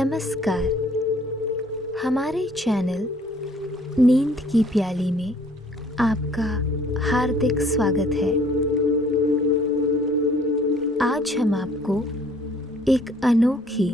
नमस्कार। हमारे चैनल नींद की प्याली में आपका हार्दिक स्वागत है। आज हम आपको एक अनोखी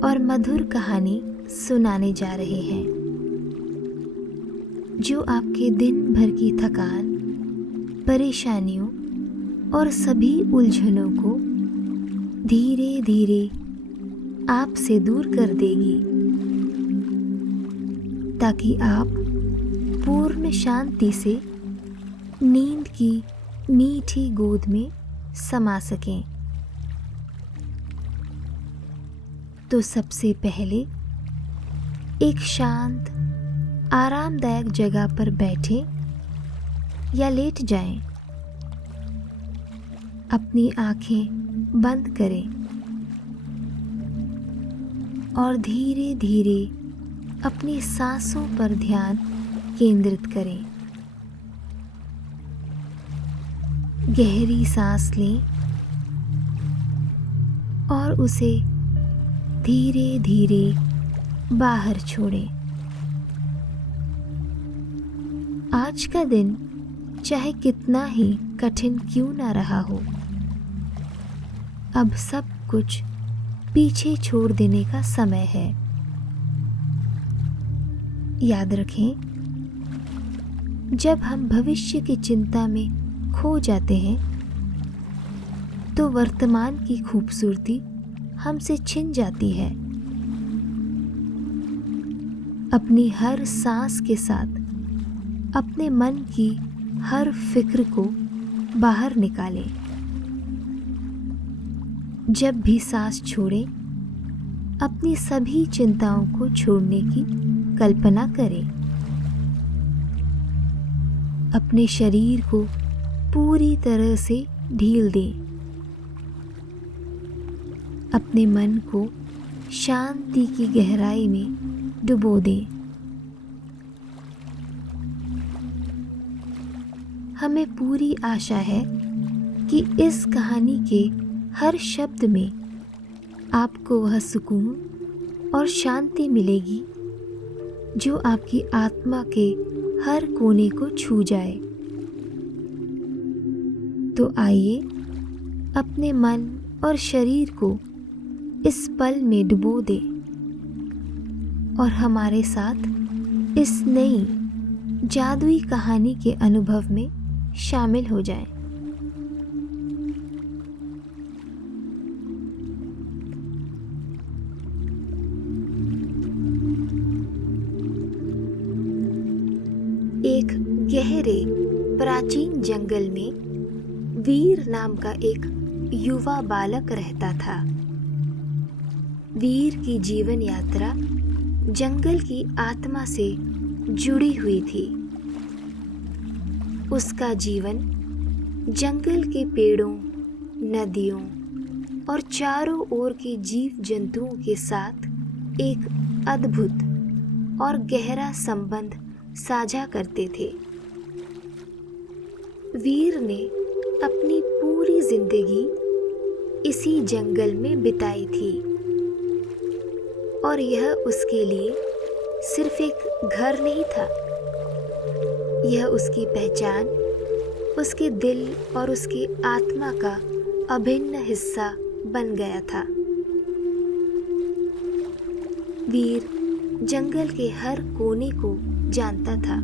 और मधुर कहानी सुनाने जा रहे हैं जो आपके दिन भर की थकान, परेशानियों और सभी उलझनों को धीरे धीरे आपसे दूर कर देगी, ताकि आप पूर्ण शांति से नींद की मीठी गोद में समा सकें। तो सबसे पहले एक शांत, आरामदायक जगह पर बैठें या लेट जाएं। अपनी आंखें बंद करें और धीरे धीरे अपनी सांसों पर ध्यान केंद्रित करें। गहरी सांस लें और उसे धीरे धीरे बाहर छोड़ें। आज का दिन चाहे कितना ही कठिन क्यों ना रहा हो, अब सब कुछ पीछे छोड़ देने का समय है। याद रखें, जब हम भविष्य की चिंता में खो जाते हैं तो वर्तमान की खूबसूरती हमसे छिन जाती है। अपनी हर सांस के साथ अपने मन की हर फिक्र को बाहर निकालें। जब भी सांस छोड़ें, अपनी सभी चिंताओं को छोड़ने की कल्पना करें। अपने शरीर को पूरी तरह से ढील दें। अपने मन को शांति की गहराई में डुबो दें। हमें पूरी आशा है कि इस कहानी के हर शब्द में आपको वह सुकून और शांति मिलेगी जो आपकी आत्मा के हर कोने को छू जाए। तो आइए अपने मन और शरीर को इस पल में डुबो दें और हमारे साथ इस नई जादुई कहानी के अनुभव में शामिल हो जाएं। एक गहरे प्राचीन जंगल में वीर नाम का एक युवा बालक रहता था। वीर की जीवन यात्रा जंगल की आत्मा से जुड़ी हुई थी। उसका जीवन जंगल के पेड़ों, नदियों और चारों ओर के जीव जंतुओं के साथ एक अद्भुत और गहरा संबंध साझा करते थे। वीर ने अपनी पूरी जिंदगी इसी जंगल में बिताई थी और यह उसके लिए सिर्फ एक घर नहीं था, यह उसकी पहचान, उसके दिल और उसकी आत्मा का अभिन्न हिस्सा बन गया था। वीर जंगल के हर कोने को जानता था।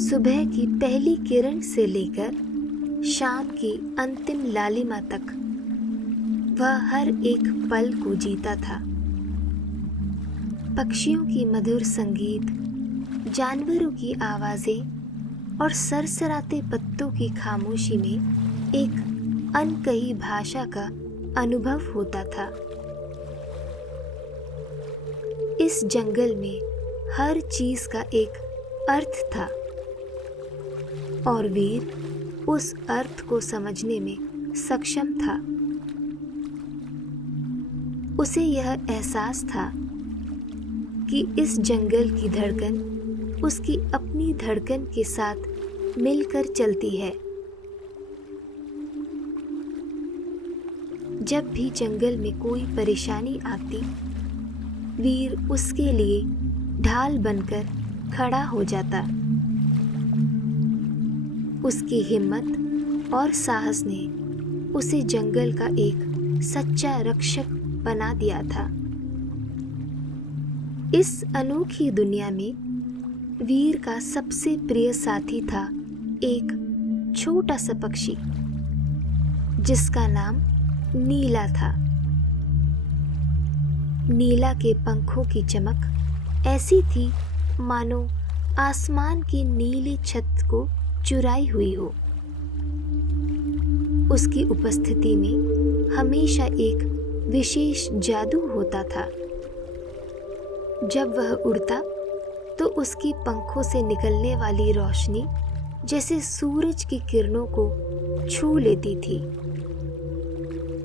सुबह की पहली किरण से लेकर शाम की अंतिम लालिमा तक वह हर एक पल को जीता था। पक्षियों की मधुर संगीत, जानवरों की आवाजें और सरसराते पत्तों की खामोशी में एक अनकही भाषा का अनुभव होता था। इस जंगल में हर चीज का एक अर्थ था और वीर उस अर्थ को समझने में सक्षम था। उसे यह एहसास था कि इस जंगल की धड़कन उसकी अपनी धड़कन के साथ मिलकर चलती है। जब भी जंगल में कोई परेशानी आती, वीर उसके लिए ढाल बनकर खड़ा हो जाता। उसकी हिम्मत और साहस ने उसे जंगल का एक सच्चा रक्षक बना दिया था। इस अनोखी दुनिया में वीर का सबसे प्रिय साथी था एक छोटा सा पक्षी जिसका नाम नीला था। नीला के पंखों की चमक ऐसी थी मानो आसमान की नीली छत को चुराई हुई हो। उसकी उपस्थिति में हमेशा एक विशेष जादू होता था। जब वह उड़ता तो उसकी पंखों से निकलने वाली रोशनी जैसे सूरज की किरणों को छू लेती थी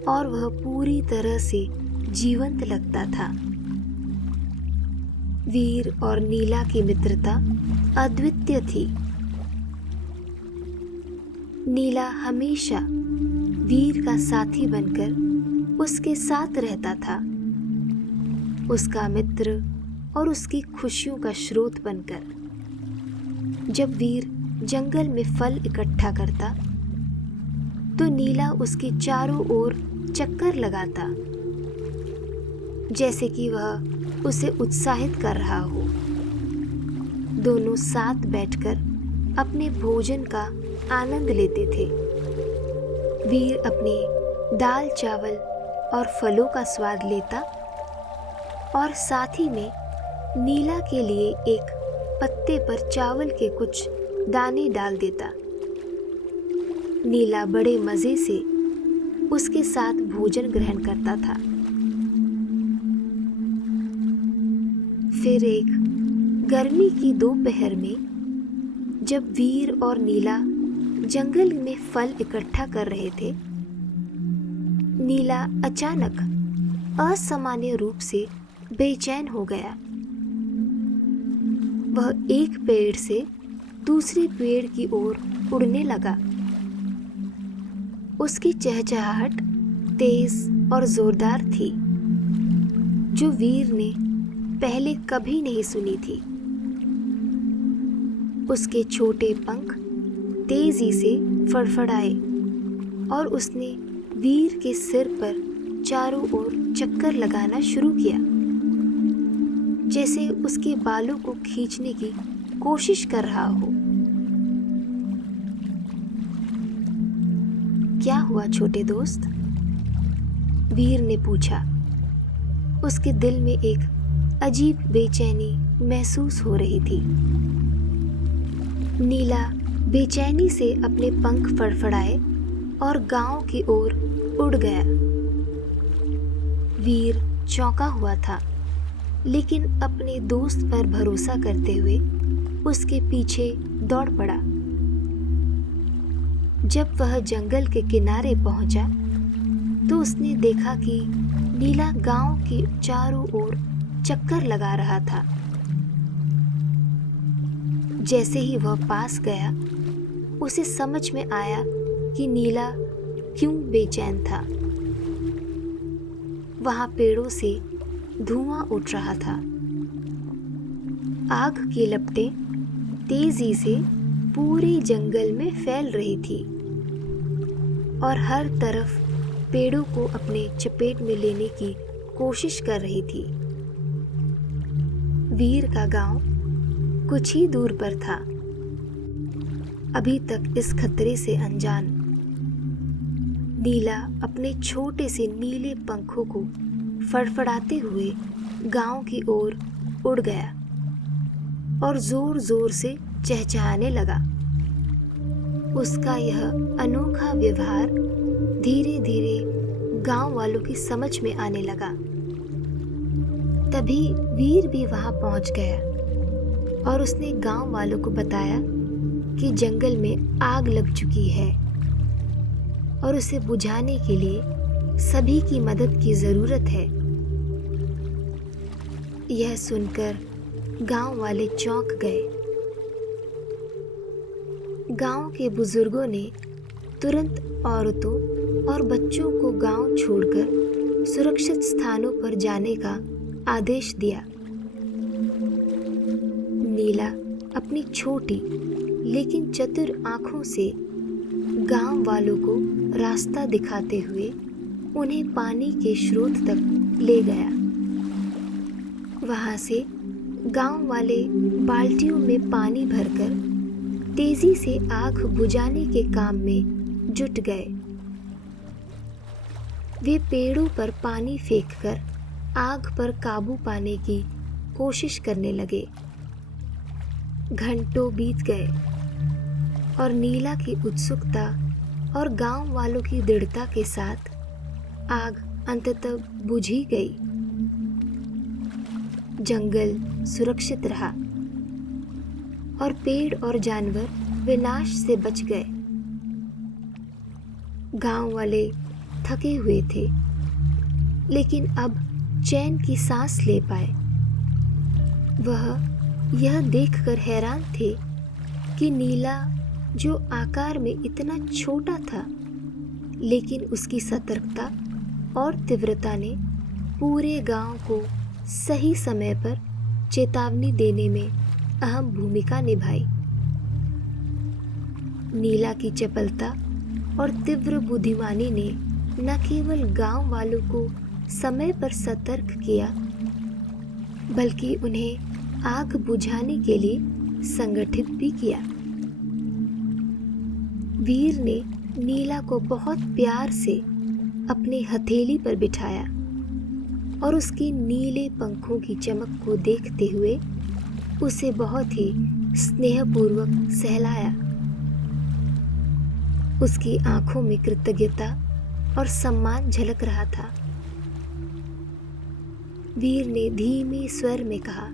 और वह पूरी तरह से जीवंत लगता था। वीर और नीला की मित्रता अद्वितीय थी। नीला हमेशा वीर का साथी बनकर उसके साथ रहता था, उसका मित्र और उसकी खुशियों का स्रोत बनकर। जब वीर जंगल में फल इकट्ठा करता तो नीला उसके चारों ओर चक्कर लगाता, जैसे कि वह उसे उत्साहित कर रहा हो। दोनों साथ बैठकर अपने भोजन का आनंद लेते थे। वीर अपने दाल चावल और फलों का स्वाद लेता और साथ ही में नीला के लिए एक पत्ते पर चावल के कुछ दाने डाल देता। नीला बड़े मज़े से उसके साथ भोजन ग्रहण करता था। फिर एक गर्मी की दोपहर में जब वीर और नीला जंगल में फल इकट्ठा कर रहे थे, नीला अचानक असामान्य रूप से बेचैन हो गया। वह एक पेड़ से दूसरे पेड़ की ओर उड़ने लगा। उसकी चहचहाहट तेज और जोरदार थी, जो वीर ने पहले कभी नहीं सुनी थी। उसके छोटे पंख तेजी से फड़फड़ाए और उसने वीर के सिर पर चारों ओर चक्कर लगाना शुरू किया, जैसे उसके बालों को खींचने की कोशिश कर रहा हो। क्या हुआ छोटे दोस्त? वीर ने पूछा। उसके दिल में एक अजीब बेचैनी महसूस हो रही थी। नीला बेचैनी से अपने पंख फड़फड़ाए और गांव की ओर उड़ गया। वीर चौंका हुआ था, लेकिन अपने दोस्त पर भरोसा करते हुए उसके पीछे दौड़ पड़ा। जब वह जंगल के किनारे पहुंचा तो उसने देखा कि नीला गांव के चारों ओर चक्कर लगा रहा था। जैसे ही वह पास गया, उसे समझ में आया कि नीला क्यों बेचैन था। वहां पेड़ों से धुआं उठ रहा था। आग की लपटें तेजी से पूरे जंगल में फैल रही थी और हर तरफ पेड़ों को अपने चपेट में लेने की कोशिश कर रही थी। वीर का गांव कुछ ही दूर पर था, अभी तक इस खतरे से अनजान। नीला अपने छोटे से नीले पंखों को फड़फड़ाते हुए गांव की ओर उड़ गया और जोर जोर से चहचहाने लगा। उसका यह अनोखा व्यवहार धीरे धीरे गांव वालों की समझ में आने लगा। तभी वीर भी वहां पहुंच गया और उसने गांव वालों को बताया कि जंगल में आग लग चुकी है और उसे बुझाने के लिए सभी की मदद की जरूरत है। यह सुनकर गांव वाले चौंक गए। गांव के बुजुर्गों ने तुरंत औरतों और बच्चों को गांव छोड़कर सुरक्षित स्थानों पर जाने का आदेश दिया। नीला अपनी छोटी लेकिन चतुर आंखों से गांव वालों को रास्ता दिखाते हुए उन्हें पानी के स्रोत तक ले गया। वहां से गांव वाले बाल्टियों में पानी भरकर तेजी से आग बुझाने के काम में जुट गए। वे पेड़ों पर पानी फेंककर आग पर काबू पाने की कोशिश करने लगे। घंटों बीत गए और नीला की उत्सुकता और गांव वालों की दृढ़ता के साथ आग अंततः बुझ ही गई। जंगल सुरक्षित रहा और पेड़ और जानवर विनाश से बच गए। गांव वाले थके हुए थे, लेकिन अब चैन की सांस ले पाए। वह यह देखकर हैरान थे कि नीला, जो आकार में इतना छोटा था, लेकिन उसकी सतर्कता और तीव्रता ने पूरे गांव को सही समय पर चेतावनी देने में अहम भूमिका निभाई। नीला की चपलता और तीव्र बुद्धिमानी ने न केवल गांव वालों को समय पर सतर्क किया, बल्कि उन्हें आग बुझाने के लिए संगठित भी किया। वीर ने नीला को बहुत प्यार से अपने हथेली पर बिठाया और उसकी नीले पंखों की चमक को देखते हुए उसे बहुत ही स्नेहपूर्वक सहलाया। उसकी आंखों में कृतज्ञता और सम्मान झलक रहा था। वीर ने धीमे स्वर में कहा,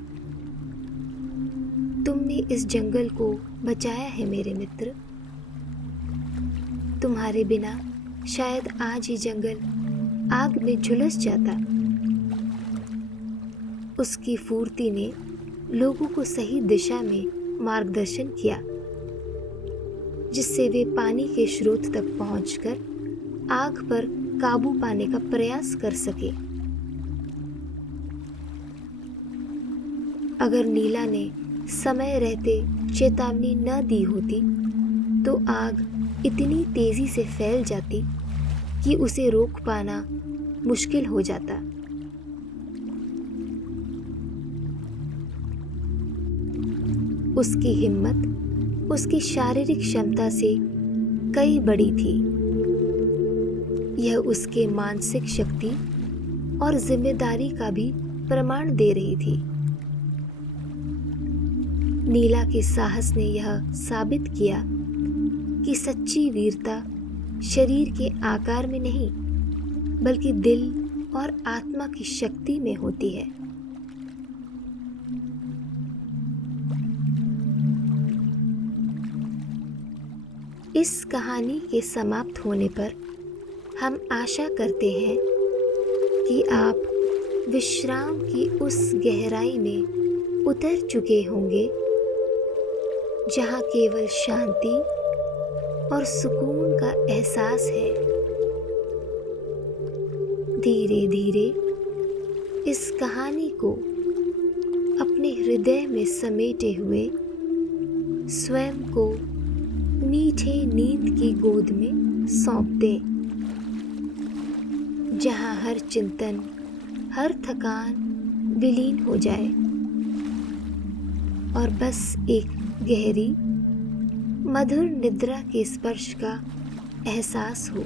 तुमने इस जंगल को बचाया है मेरे मित्र। तुम्हारे बिना शायद आज ये जंगल आग में झुलस जाता। उसकी फुर्ती ने लोगों को सही दिशा में मार्गदर्शन किया, जिससे वे पानी के स्रोत तक पहुंचकर आग पर काबू पाने का प्रयास कर सके। अगर नीला ने समय रहते चेतावनी न दी होती तो आग इतनी तेजी से फैल जाती कि उसे रोक पाना मुश्किल हो जाता। उसकी हिम्मत उसकी शारीरिक क्षमता से कई बड़ी थी। यह उसके मानसिक शक्ति और जिम्मेदारी का भी प्रमाण दे रही थी। नीला के साहस ने यह साबित किया कि सच्ची वीरता शरीर के आकार में नहीं, बल्कि दिल और आत्मा की शक्ति में होती है। इस कहानी के समाप्त होने पर हम आशा करते हैं कि आप विश्राम की उस गहराई में उतर चुके होंगे जहाँ केवल शांति और सुकून का एहसास है। धीरे धीरे इस कहानी को अपने हृदय में समेटे हुए स्वयं को मीठे नींद की गोद में सौंप दें, जहाँ हर चिंतन, हर थकान विलीन हो जाए और बस एक गहरी मधुर निद्रा के स्पर्श का एहसास हो।